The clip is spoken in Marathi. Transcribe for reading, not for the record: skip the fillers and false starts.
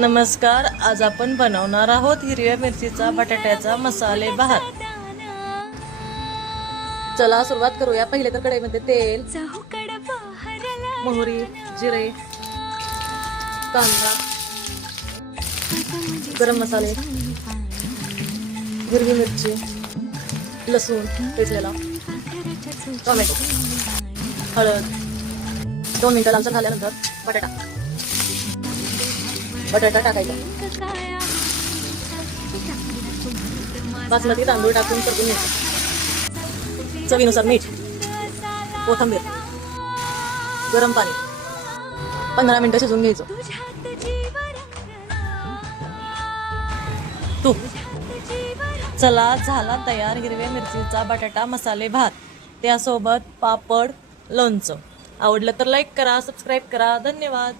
नमस्कार, आज आपण बनवणार आहोत हिरव्या मिरचीचा बटाट्याचा मसाले भात। चला सुरुवात करूया। पहिले तर कढईमध्ये तेल, मोहरी, जिरे, कांदा, गरम मसाले, हिरवी मिरची, लसूण ठेचलेला, टोमॅटो, हळद। 2 मिनिटं लालसर झाल्यानंतर बटाटा टाकायचा। बासमती तांदूळ टाकून परतून घ्यायचं। चवीनुसार मीठ, कोथिंबीर, गरम पाणी, 15 मिनिटं शिजवून घ्यायचं। तूप। चला झाला तयार हिरव्या मिरचीचा बटाटा मसाले भात, त्यासोबत पापड, लोणचं। आवडलं तर लाईक करा, सबस्क्राईब करा। धन्यवाद।